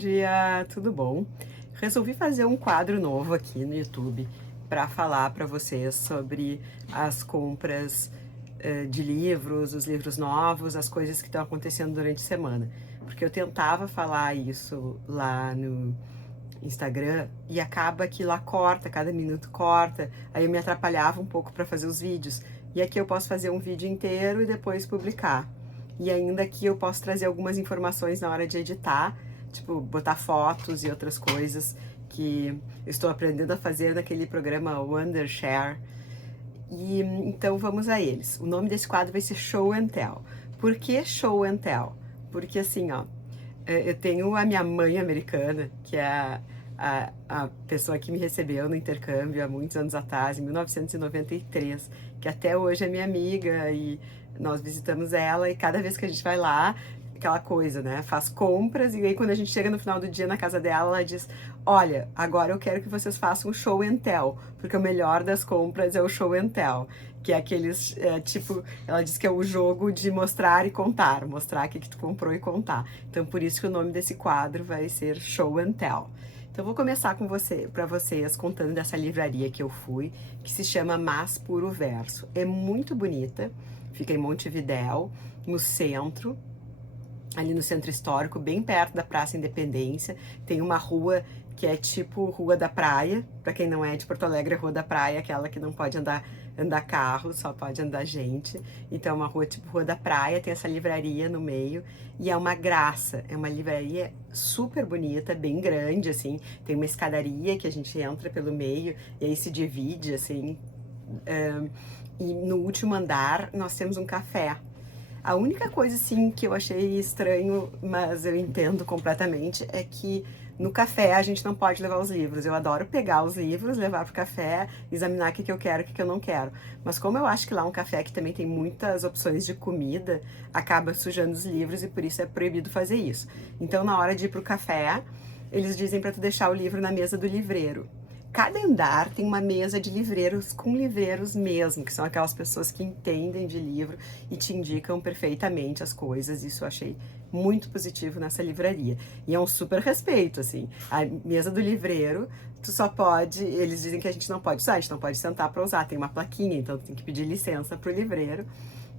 dia, tudo bom? Resolvi fazer um quadro novo aqui no YouTube para falar para vocês sobre as compras de livros, os livros novos, as coisas que estão acontecendo durante a semana. Porque eu tentava falar isso lá no Instagram e acaba que lá corta, cada minuto corta, aí eu me atrapalhava um pouco para fazer os vídeos. E aqui eu posso fazer um vídeo inteiro e depois publicar. E ainda aqui eu posso trazer algumas informações na hora de editar, tipo botar fotos e outras coisas que eu estou aprendendo a fazer naquele programa Wondershare. E então vamos a eles. O nome desse quadro vai ser Show and Tell. Por que Show and Tell? Porque assim, ó, eu tenho a minha mãe americana, que é a pessoa que me recebeu no intercâmbio há muitos anos atrás, em 1993, que até hoje é minha amiga e nós visitamos ela e cada vez que a gente vai lá, aquela coisa, né? Faz compras e aí quando a gente chega no final do dia na casa dela, ela diz: olha, agora eu quero que vocês façam um show and tell, porque o melhor das compras é o show and tell, que é aqueles, tipo, ela diz que é o jogo de mostrar e contar, mostrar o que tu comprou e contar. Então por isso que o nome desse quadro vai ser Show and Tell. Então vou começar com para vocês contando dessa livraria que eu fui, que se chama Mas Puro Verso. É muito bonita, fica em Montevidéu, no centro, ali no centro histórico, bem perto da Praça Independência. Tem uma rua que é tipo Rua da Praia, para quem não é de Porto Alegre, é Rua da Praia, aquela que não pode andar carro, só pode andar gente. Então é uma rua tipo Rua da Praia, tem essa livraria no meio e é uma graça, é uma livraria super bonita, bem grande, assim, tem uma escadaria que a gente entra pelo meio e aí se divide, assim, e no último andar nós temos um café. A única coisa, assim, que eu achei estranho, mas eu entendo completamente, é que no café a gente não pode levar os livros. Eu adoro pegar os livros, levar pro café, examinar o que eu quero e o que eu não quero. Mas como eu acho que lá é um café que também tem muitas opções de comida, acaba sujando os livros e por isso é proibido fazer isso. Então, na hora de ir pro café, eles dizem para tu deixar o livro na mesa do livreiro. Cada andar tem uma mesa de livreiros com livreiros mesmo, que são aquelas pessoas que entendem de livro e te indicam perfeitamente as coisas. Isso eu achei muito positivo nessa livraria. E é um super respeito, assim. A mesa do livreiro, tu só pode... Eles dizem que a gente não pode usar, a gente não pode sentar para usar. Tem uma plaquinha, então tu tem que pedir licença pro livreiro.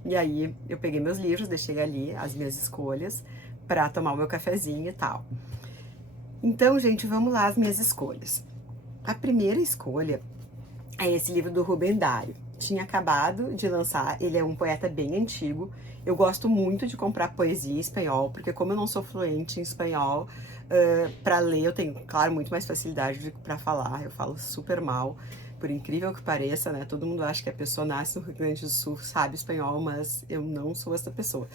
E aí eu peguei meus livros, deixei ali as minhas escolhas para tomar o meu cafezinho e tal. Então, gente, vamos lá as minhas escolhas. A primeira escolha é esse livro do Rubem Dário. Tinha acabado de lançar, ele é um poeta bem antigo. Eu gosto muito de comprar poesia em espanhol, porque como eu não sou fluente em espanhol, para ler eu tenho, claro, muito mais facilidade do que para falar. Eu falo super mal, por incrível que pareça, né? Todo mundo acha que a pessoa nasce no Rio Grande do Sul, sabe espanhol, mas eu não sou essa pessoa.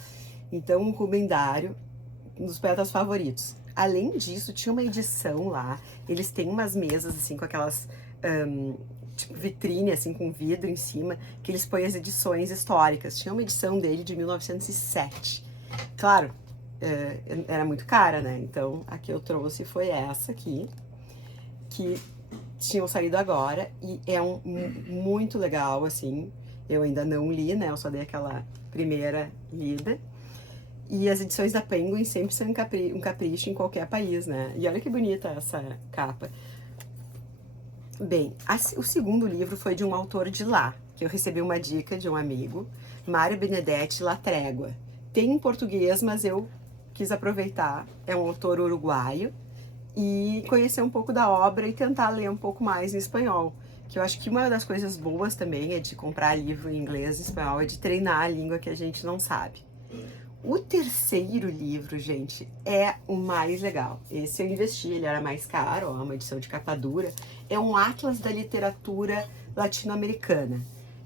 Então, o Rubem Dário, um dos poetas favoritos. Além disso, tinha uma edição lá, eles têm umas mesas, assim, com aquelas, tipo, vitrine, assim, com vidro em cima, que eles põem as edições históricas. Tinha uma edição dele de 1907. Claro, era muito cara, né? Então, a que eu trouxe foi essa aqui, que tinham saído agora, e é muito legal, assim. Eu ainda não li, né? Eu só dei aquela primeira lida. E as edições da Penguin sempre são um capricho em qualquer país, né? E olha que bonita essa capa. Bem, o segundo livro foi de um autor de lá, que eu recebi uma dica de um amigo, Mário Benedetti La Trégua. Tem em português, mas eu quis aproveitar. É um autor uruguaio e conhecer um pouco da obra e tentar ler um pouco mais em espanhol. Que eu acho que uma das coisas boas também é de comprar livro em inglês e espanhol, é de treinar a língua que a gente não sabe. O terceiro livro, gente, é o mais legal. Esse eu investi, ele era mais caro, ó, uma edição de capa dura. É um atlas da literatura latino-americana.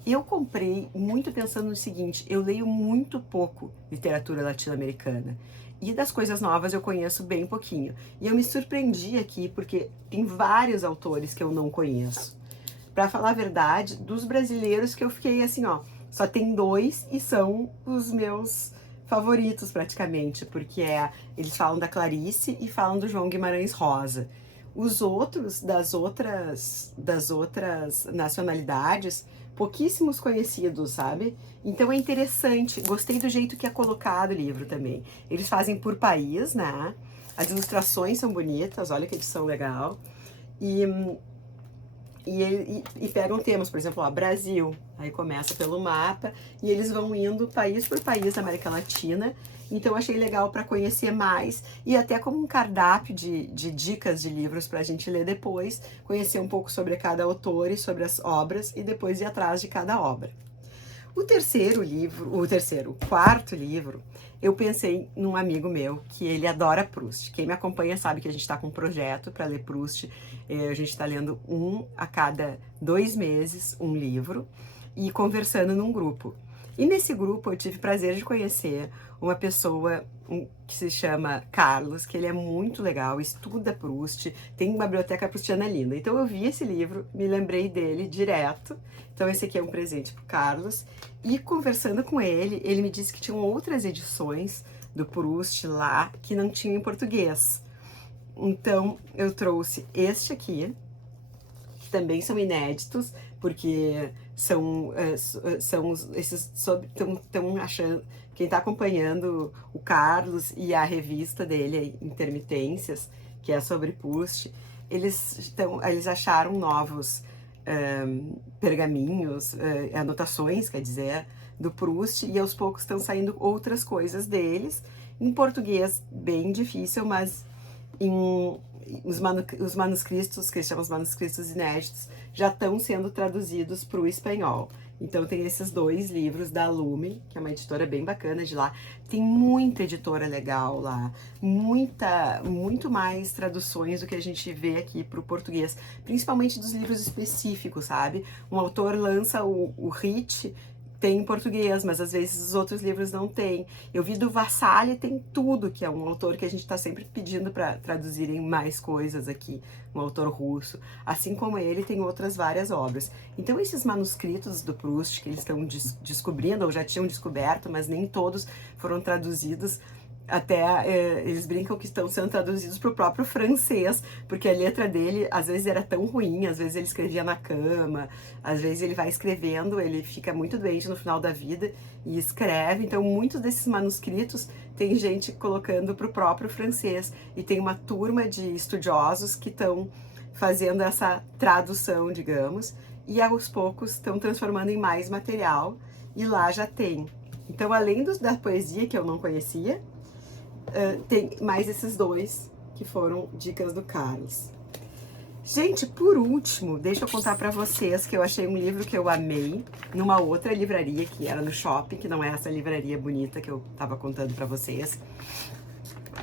Eu comprei muito pensando no seguinte, eu leio muito pouco literatura latino-americana. E das coisas novas eu conheço bem pouquinho. E eu me surpreendi aqui porque tem vários autores que eu não conheço. Pra falar a verdade, dos brasileiros que eu fiquei assim, ó, só tem 2 e são os meus favoritos praticamente, porque eles falam da Clarice e falam do João Guimarães Rosa. Os outros, das outras nacionalidades, pouquíssimos conhecidos, sabe? Então é interessante, gostei do jeito que é colocado o livro também. Eles fazem por país, né? As ilustrações são bonitas, olha que edição legal. E pegam temas, por exemplo, ó, Brasil, aí começa pelo mapa e eles vão indo país por país da América Latina. Então achei legal para conhecer mais e até como um cardápio de dicas de livros para a gente ler depois, conhecer um pouco sobre cada autor e sobre as obras e depois ir atrás de cada obra. O quarto livro, eu pensei num amigo meu que ele adora Proust. Quem me acompanha sabe que a gente está com um projeto para ler Proust. A gente está lendo a cada 2 meses um livro e conversando num grupo. E nesse grupo eu tive o prazer de conhecer uma pessoa que se chama Carlos, que ele é muito legal, estuda Proust, tem uma biblioteca proustiana linda. Então eu vi esse livro, me lembrei dele direto. Então esse aqui é um presente pro Carlos. E conversando com ele, ele me disse que tinham outras edições do Proust lá que não tinham em português. Então eu trouxe este aqui, que também são inéditos, porque são esses estão achando, quem está acompanhando o Carlos e a revista dele, Intermitências, que é sobre Proust, eles acharam novos pergaminhos, anotações, quer dizer, do Proust, e aos poucos estão saindo outras coisas deles, em português bem difícil, mas os manuscritos, que chamam os manuscritos inéditos, já estão sendo traduzidos para o espanhol. Então tem esses 2 livros da Lume, que é uma editora bem bacana de lá. Tem muita editora legal lá, muito mais traduções do que a gente vê aqui para o português, principalmente dos livros específicos, sabe? Um autor lança o Hit, tem em português, mas às vezes os outros livros não tem. Eu vi do Vassalli, tem tudo, que é um autor que a gente está sempre pedindo para traduzirem mais coisas aqui, um autor russo. Assim como ele, tem outras várias obras. Então esses manuscritos do Proust, que eles estão descobrindo, ou já tinham descoberto, mas nem todos foram traduzidos, até eles brincam que estão sendo traduzidos para o próprio francês, porque a letra dele às vezes era tão ruim, às vezes ele escrevia na cama, às vezes ele vai escrevendo, ele fica muito doente no final da vida e escreve. Então muitos desses manuscritos tem gente colocando para o próprio francês, e tem uma turma de estudiosos que estão fazendo essa tradução, digamos, e aos poucos estão transformando em mais material, e lá já tem. Então, além da poesia, que eu não conhecia, tem mais esses 2 que foram dicas do Carlos. Gente, por último, deixa eu contar pra vocês que eu achei um livro que eu amei numa outra livraria, que era no shopping, que não é essa livraria bonita que eu tava contando pra vocês.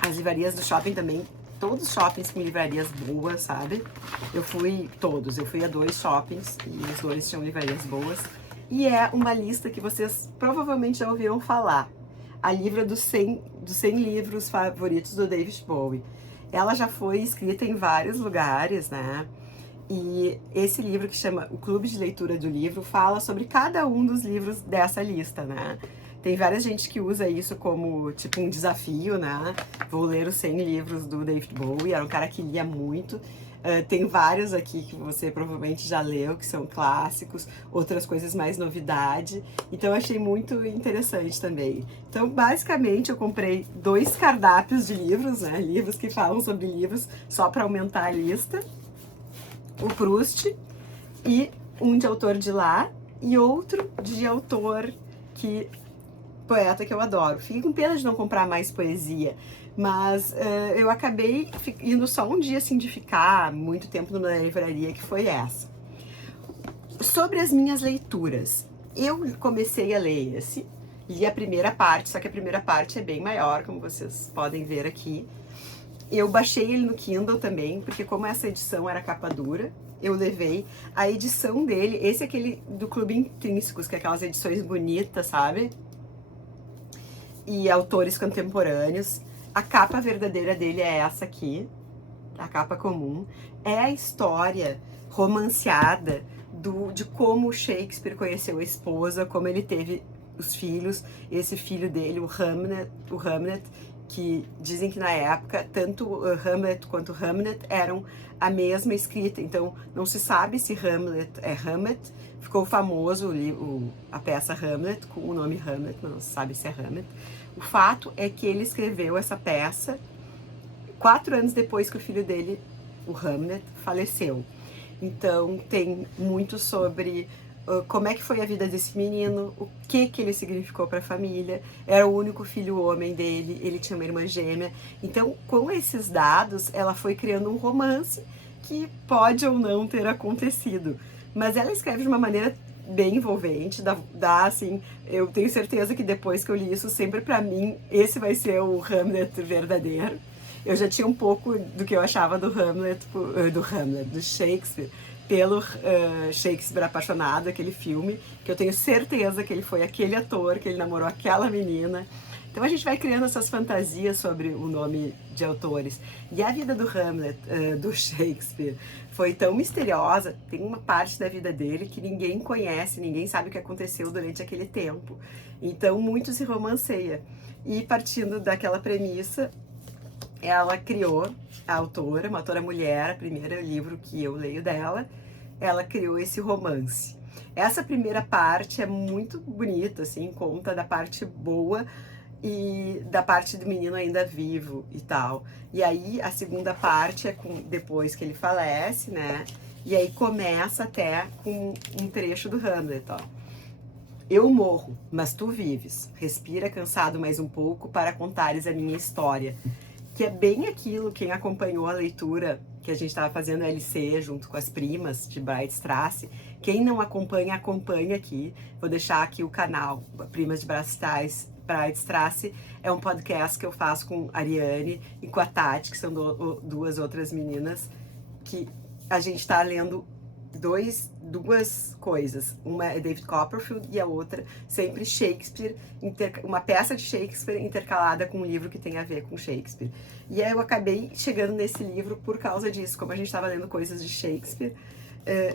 As livrarias do shopping também, todos os shoppings com livrarias boas, sabe? Eu fui a 2 shoppings e os 2 tinham livrarias boas. E é uma lista que vocês provavelmente já ouviram falar. A livra dos 100 livros favoritos do David Bowie. Ela já foi escrita em vários lugares, né? E esse livro, que chama O Clube de Leitura do Livro, fala sobre cada um dos livros dessa lista, né? Tem várias gente que usa isso como, tipo, um desafio, né? Vou ler os 100 livros do David Bowie. Era um cara que lia muito. Tem vários aqui que você provavelmente já leu, que são clássicos, outras coisas mais novidade. Então eu achei muito interessante também. Então, basicamente, eu comprei 2 cardápios de livros, né? Livros que falam sobre livros, só para aumentar a lista. O Proust, e um de autor de lá, e outro de autor poeta que eu adoro. Fiquei com pena de não comprar mais poesia, mas eu acabei indo só um dia, assim, de ficar muito tempo numa livraria, que foi essa. Sobre as minhas leituras, eu comecei a ler esse, li a primeira parte, só que a primeira parte é bem maior, como vocês podem ver aqui. Eu baixei ele no Kindle também, porque como essa edição era capa dura, eu levei a edição dele, esse é aquele do Clube Intrínsecos, que é aquelas edições bonitas, sabe? E autores contemporâneos. A capa verdadeira dele é essa aqui, a capa comum. É a história romanceada de como Shakespeare conheceu a esposa, como ele teve os filhos, esse filho dele, o Hamlet, que dizem que na época tanto Hamlet quanto Hamnet eram a mesma escrita, então não se sabe se Hamlet é Hamlet. Ficou famoso a peça Hamlet com o nome Hamlet, não se sabe se é Hamlet. O fato é que ele escreveu essa peça 4 anos depois que o filho dele, o Hamlet, faleceu. Então tem muito sobre como é que foi a vida desse menino, o que ele significou para a família. Era o único filho homem dele, ele tinha uma irmã gêmea. Então, com esses dados, ela foi criando um romance que pode ou não ter acontecido. Mas ela escreve de uma maneira bem envolvente, dá assim, eu tenho certeza que depois que eu li isso, sempre para mim, esse vai ser o Hamlet verdadeiro. Eu já tinha um pouco do que eu achava do do Shakespeare, pelo Shakespeare Apaixonado, aquele filme, que eu tenho certeza que ele foi aquele ator, que ele namorou aquela menina. Então a gente vai criando essas fantasias sobre o nome de autores. E a vida do Hamlet, do Shakespeare, foi tão misteriosa, tem uma parte da vida dele que ninguém conhece, ninguém sabe o que aconteceu durante aquele tempo. Então muito se romanceia. E partindo daquela premissa, ela criou, a autora, uma autora mulher, o primeiro livro que eu leio dela, ela criou esse romance. Essa primeira parte é muito bonita, assim, conta da parte boa e da parte do menino ainda vivo e tal. E aí a segunda parte é depois que ele falece, né? E aí começa até com um trecho do Hamlet, ó. Eu morro, mas tu vives. Respira cansado mais um pouco para contares a minha história. Que é bem aquilo, quem acompanhou a leitura que a gente estava fazendo LC junto com as primas de Breitstrasse. Quem não acompanha, acompanha aqui. Vou deixar aqui o canal Primas de Breitstrasse. É um podcast que eu faço com a Ariane e com a Tati, que são duas outras meninas, que a gente está lendo duas coisas. Uma é David Copperfield e a outra sempre Shakespeare, uma peça de Shakespeare intercalada com um livro que tem a ver com Shakespeare. E aí eu acabei chegando nesse livro por causa disso. Como a gente estava lendo coisas de Shakespeare,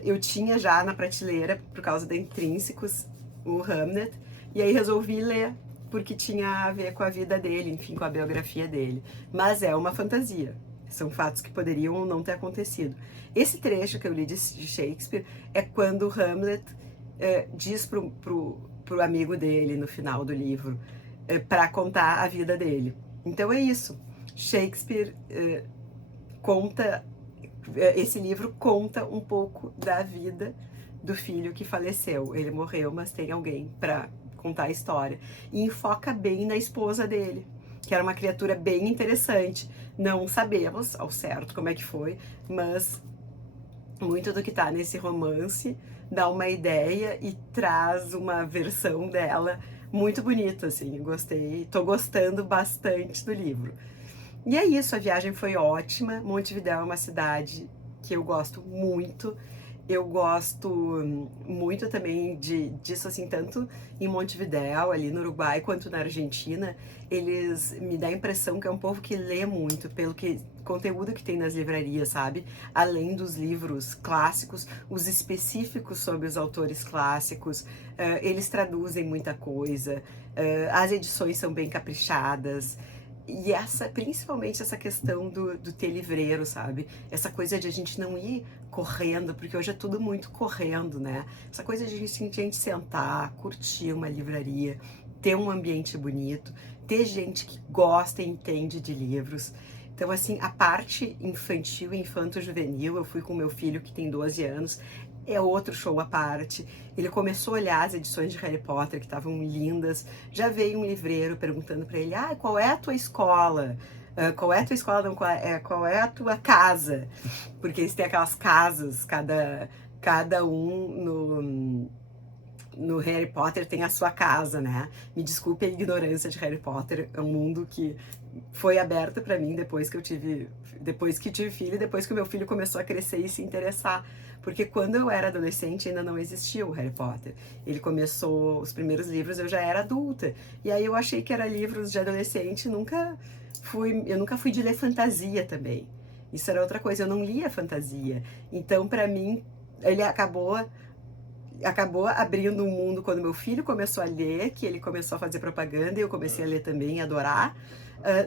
eu tinha já na prateleira, por causa da Intrínsecos, o Hamlet, e aí resolvi ler, porque tinha a ver com a vida dele, enfim, com a biografia dele. Mas é uma fantasia. São fatos que poderiam ou não ter acontecido. Esse trecho que eu li de Shakespeare é quando Hamlet diz pro amigo dele no final do livro para contar a vida dele. Então é isso. Shakespeare conta, esse livro conta um pouco da vida do filho que faleceu. Ele morreu, mas tem alguém para contar a história. E enfoca bem na esposa dele, que era uma criatura bem interessante. Não sabemos ao certo como é que foi, mas muito do que tá nesse romance dá uma ideia e traz uma versão dela muito bonita, assim. Gostei, tô gostando bastante do livro. E é isso, a viagem foi ótima. Montevidéu é uma cidade que eu gosto muito. Eu gosto muito também disso, assim, tanto em Montevidéu, ali no Uruguai, quanto na Argentina. Eles me dão a impressão que é um povo que lê muito, pelo conteúdo que tem nas livrarias, sabe? Além dos livros clássicos, os específicos sobre os autores clássicos, eles traduzem muita coisa, as edições são bem caprichadas. E principalmente essa questão do ter livreiro, sabe? Essa coisa de a gente não ir correndo, porque hoje é tudo muito correndo, né? Essa coisa de a gente sentar, curtir uma livraria, ter um ambiente bonito, ter gente que gosta e entende de livros. Então, assim, a parte infantil e infanto-juvenil, eu fui com meu filho que tem 12 anos, é outro show à parte. Ele começou a olhar as edições de Harry Potter, que estavam lindas. Já veio um livreiro perguntando para ele, qual é a tua escola? Qual é a tua escola? Não, qual é a tua casa? Porque eles têm aquelas casas, cada um no Harry Potter tem a sua casa, né? Me desculpe a ignorância de Harry Potter, é um mundo que foi aberto para mim depois que tive filho, depois que o meu filho começou a crescer e se interessar. Porque quando eu era adolescente ainda não existia o Harry Potter. Ele começou os primeiros livros, eu já era adulta. E aí eu achei que era livros de adolescente, eu nunca fui de ler fantasia também. Isso era outra coisa, eu não lia fantasia. Então, para mim, ele acabou abrindo um mundo quando meu filho começou a ler, que ele começou a fazer propaganda e eu comecei a ler também, a adorar.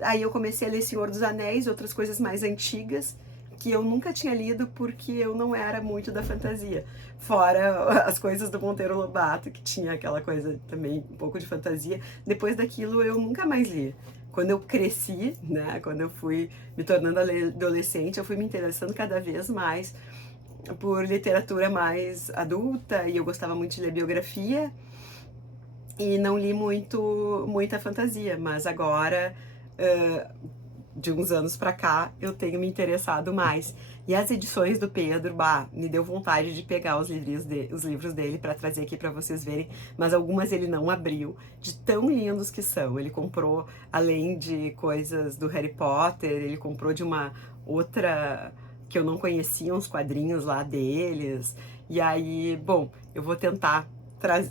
Aí eu comecei a ler Senhor dos Anéis, outras coisas mais antigas, que eu nunca tinha lido porque eu não era muito da fantasia. Fora as coisas do Monteiro Lobato, que tinha aquela coisa também, um pouco de fantasia. Depois daquilo, eu nunca mais li. Quando eu cresci, né, quando eu fui me tornando adolescente, eu fui me interessando cada vez mais por literatura mais adulta, e eu gostava muito de ler biografia, e não li muita fantasia, mas agora, de uns anos pra cá, eu tenho me interessado mais. E as edições do Pedro, bah, me deu vontade de pegar os livros dele para trazer aqui para vocês verem, mas algumas ele não abriu, de tão lindos que são. Ele comprou, além de coisas do Harry Potter, ele comprou de uma outra que eu não conhecia, uns quadrinhos lá deles. E aí, bom, eu vou tentar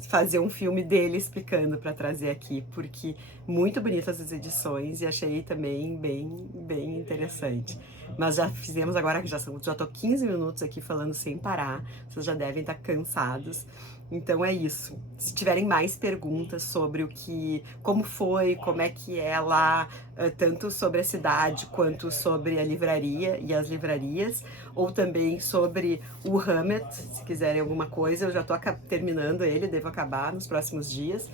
fazer um filme dele explicando para trazer aqui, porque muito bonitas as edições e achei também bem interessante. Mas já fizemos agora, que já tô 15 minutos aqui falando sem parar, vocês já devem estar cansados. Então é isso. Se tiverem mais perguntas sobre como foi, como é que é lá, tanto sobre a cidade quanto sobre a livraria e as livrarias, ou também sobre o Hammett, se quiserem alguma coisa, eu já tô terminando ele, devo acabar nos próximos dias.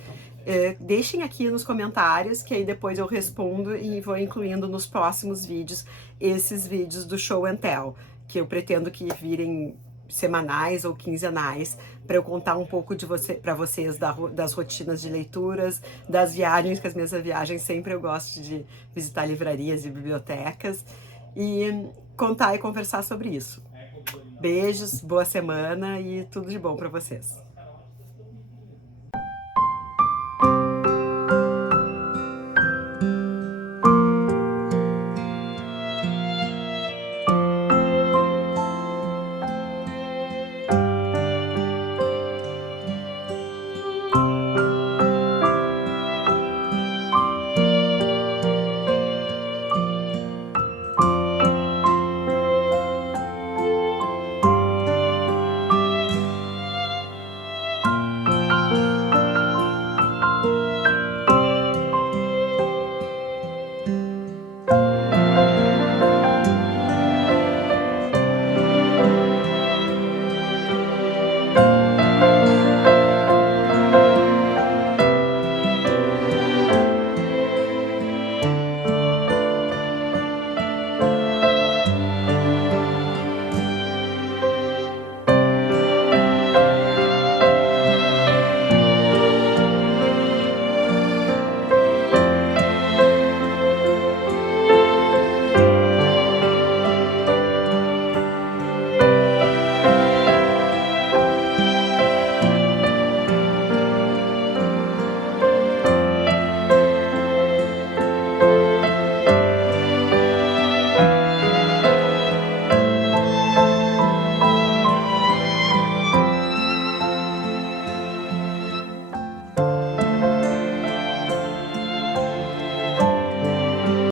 Deixem aqui nos comentários, que aí depois eu respondo e vou incluindo nos próximos vídeos esses vídeos do Show and Tell, que eu pretendo que virem semanais ou quinzenais, para eu contar um pouco para vocês das rotinas de leituras, das viagens, que as minhas viagens sempre eu gosto de visitar livrarias e bibliotecas, e contar e conversar sobre isso. Beijos, boa semana e tudo de bom para vocês.